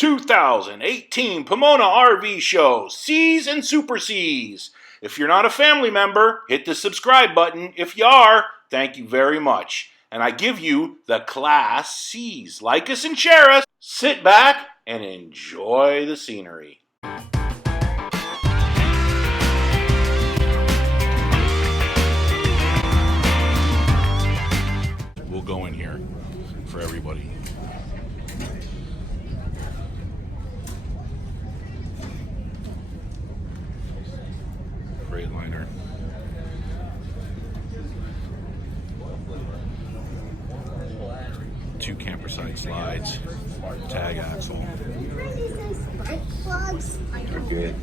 2018 Pomona RV Show, C's and Super C's. If you're not a family member, hit the subscribe button. If you are, thank you very much. And I give you the Class C's. Like us and share us. Sit back and enjoy the scenery. We'll go in here for everybody. Freightliner. Two camper side slides. Tag axle. They're good.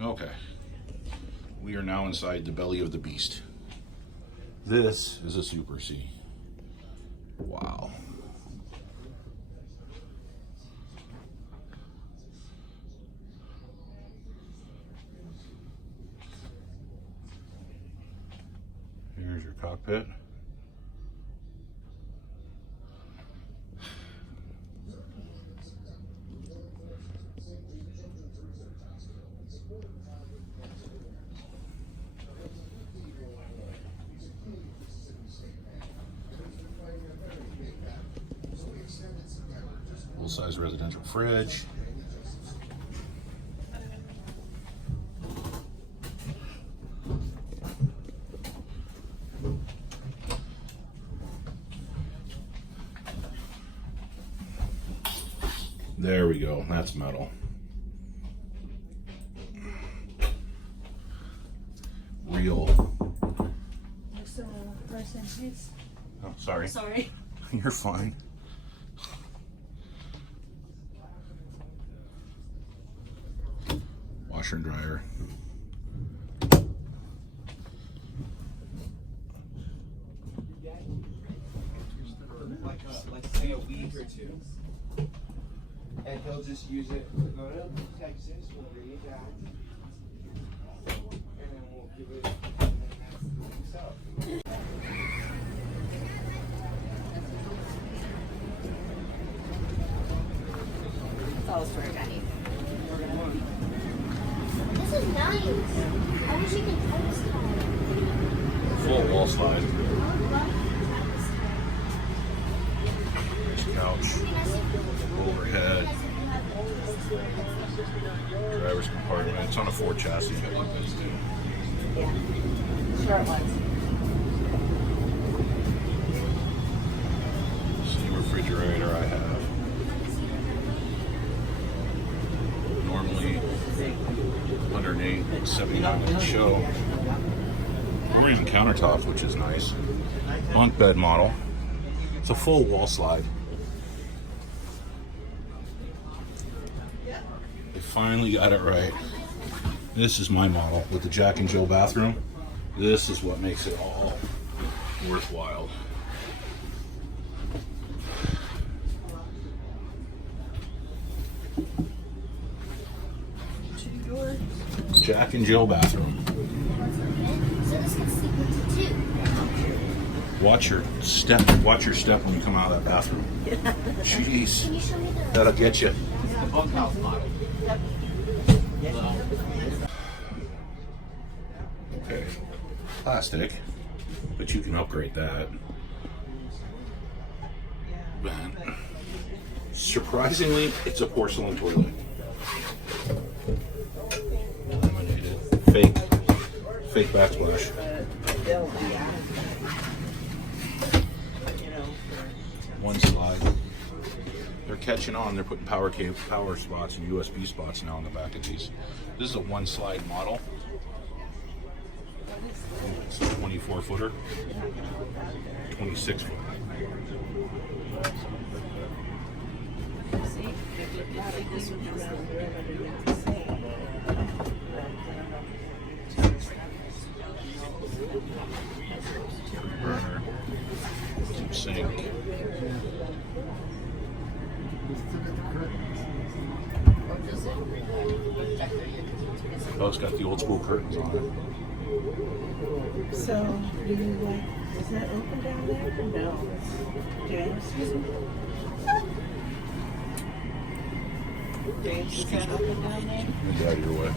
Okay, we are now inside the belly of the beast. This is a Super C. Wow. Here's your cockpit. Full-size residential fridge. There we go. That's metal. Real. Oh, sorry. Sorry. You're fine. Washer and dryer. Like say a week or two. And he'll just use it to go to Texas, we'll bring it down. And then we'll give it, and then that's the week's out. It's all storage I need. This is nice. I wish you could try this time. Full wall slide. Couch. Overhead. Driver's compartment. It's on a Ford chassis. Yeah. Short ones. Steam refrigerator I have. Normally 108.79 at the show. Or even countertop, which is nice. Bunk bed model. It's a full wall slide. They finally got it right. This is my model with the Jack and Jill bathroom. This is what makes it all worthwhile. Jack and Jill bathroom. So this can sleep into two. Watch your step when you come out of that bathroom. Jeez, Can you show me the... that'll get you. The bunkhouse model. Okay, plastic, but you can upgrade that. And surprisingly, it's a porcelain toilet. Laminated, fake backsplash. One slide. They're catching on. They're putting power spots and USB spots now on the back of these. This is a one slide model. It's a 24 footer, 26 foot. Burner. Sink. Oh, it's got the old school curtains on it. So, do you like, is that open down there? No. James? James, is that open down there? Get out of your way.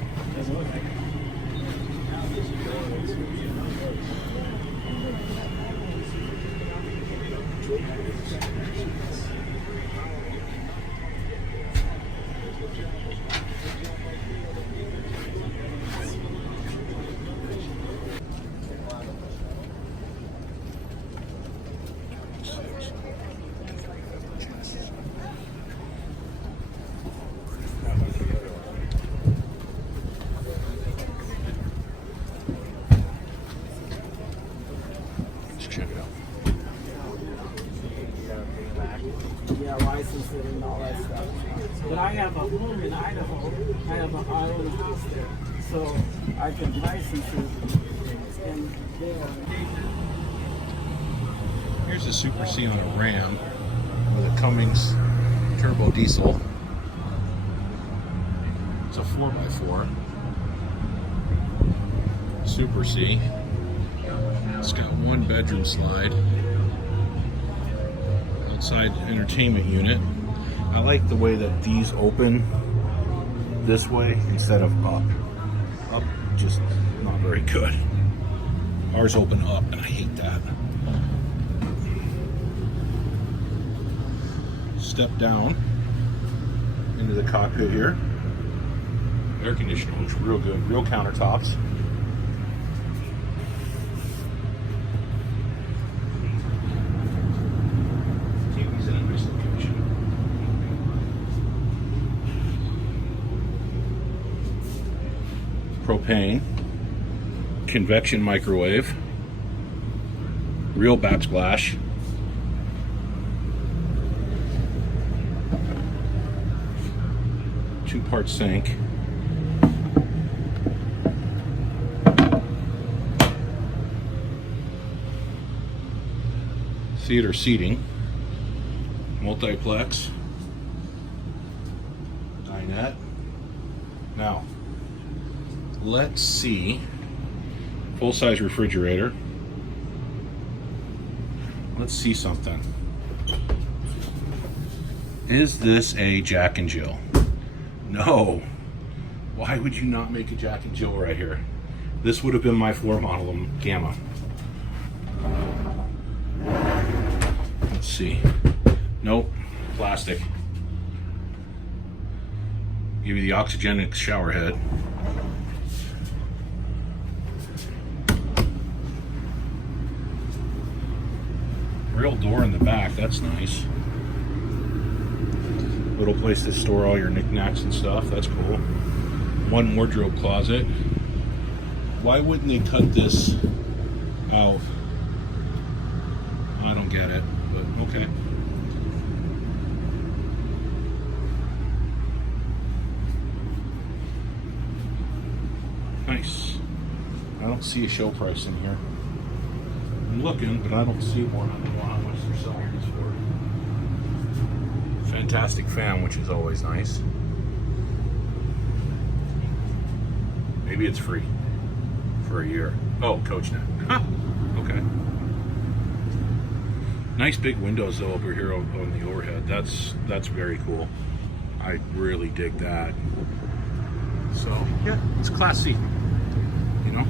Let's check it out. Yeah, licensing and all that stuff. But I have a home in Idaho. I have an island house there. So I can license it and there. Here's a Super C on a Ram with a Cummins turbo diesel. It's a 4x4 Super C. It's got one bedroom slide, outside entertainment unit. I like the way that these open this way instead of up. Up, just not very good. Ours open up, and I hate that. Step down into the cockpit here. Air conditioning looks real good. Real countertops. TV's in a nice location. Propane. Convection microwave. Real backsplash. Two-part sink. Theater seating. Multiplex. Dinette. Now, let's see. Full-size refrigerator. Let's see something. Is this a Jack and Jill? No. Why would you not make a Jack and Jill right here? This would have been my floor model Gamma. Let's see. Nope. Plastic. Give you the oxygenic shower head. Real door in the back. That's nice. Little place to store all your knickknacks and stuff. That's cool. One wardrobe closet. Why wouldn't they cut this out? I don't get it, but okay. Nice. I don't see a show price in here. I'm looking, but I don't see one. I don't know how much they're selling this for. Fantastic fan, which is always nice. Maybe it's free for a year. Oh, CoachNet. Huh. Okay. Nice big windows though over here on the overhead. That's very cool. I really dig that. So yeah, it's Class C. You know.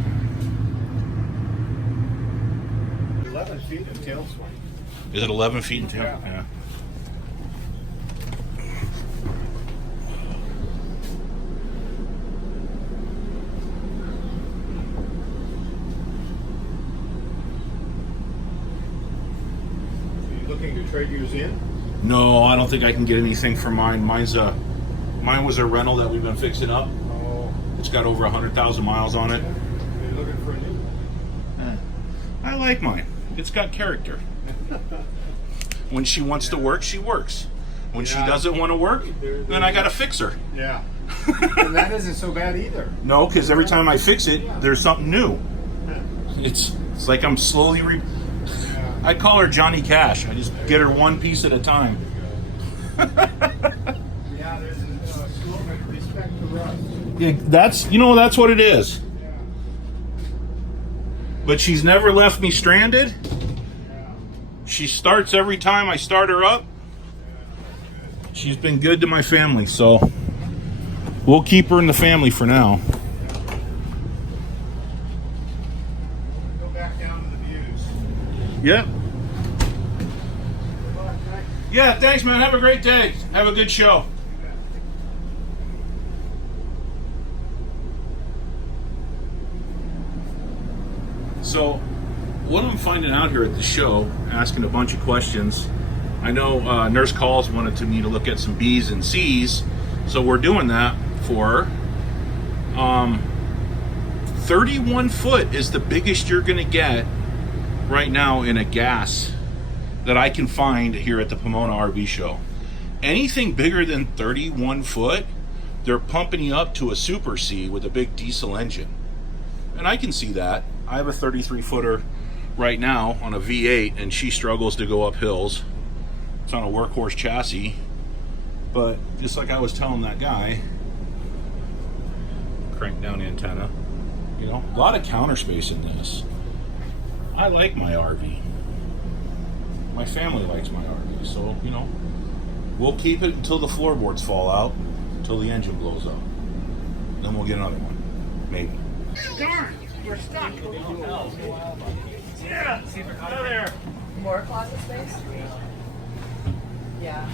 11 feet in tail swing. Is it 11 feet in tail? Yeah. Looking to trade yours in? No, I don't think I can get anything for mine. Mine was a rental that we've been fixing up. Oh, It's got over 100,000 miles on it. you're looking for a new one. I like mine. It's got character. When she wants to work, she works. When she doesn't want to work, then I got to fix her. Yeah. And that isn't so bad either. No, because every time I fix it, there's something new. It's like I'm slowly I call her Johnny Cash. I just get her one piece at a time. Yeah, there's a slogan, respect the rust. Yeah, that's what it is. But she's never left me stranded. She starts every time I start her up. She's been good to my family, so we'll keep her in the family for now. Go back down to the views. Yep. Good luck, thanks. Yeah, thanks, man. Have a great day. Have a good show. So, what I'm finding out here at the show, asking a bunch of questions. I know Nurse Calls wanted me to look at some B's and C's, so we're doing that for her. 31 foot is the biggest you're going to get right now in a gas that I can find here at the Pomona RV show. Anything bigger than 31 foot, they're pumping you up to a Super C with a big diesel engine. And I can see that. I have a 33 footer right now on a V8 and she struggles to go up hills. It's on a workhorse chassis. But just like I was telling that guy, crank down antenna, you know, a lot of counter space in this. I like my RV. My family likes my RV, so, you know, we'll keep it until the floorboards fall out, until the engine blows up. Then we'll get another one, maybe. Darn, we're stuck. Yeah, out of there. More closet space? Yeah.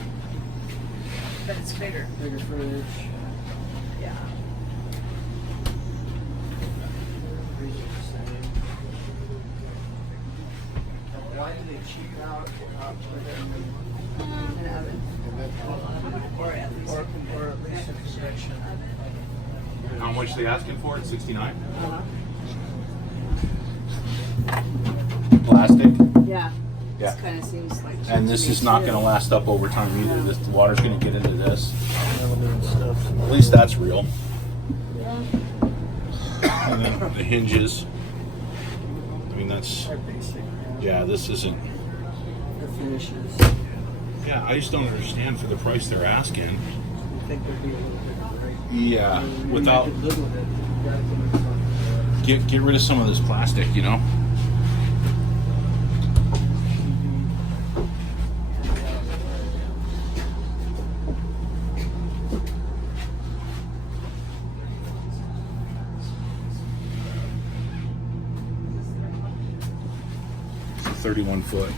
But it's bigger. Bigger fridge. Yeah. Why do they cheap out An oven. Or at least Or at least a convection. How much they asking for it? 69? Plastic? Yeah. Yeah. This kind of seems like. And this is not going to last up over time either. This the water's going to get into this. At least that's real. And then the hinges. I mean, that's, They're basic. yeah, this isn't. The finishes. Yeah, I just don't understand for the price they're asking. I think there'd be a little bit of break. Yeah, I mean, without, you could live with it. You gotta put it on. get rid of some of this plastic, you know? It's a 31 foot.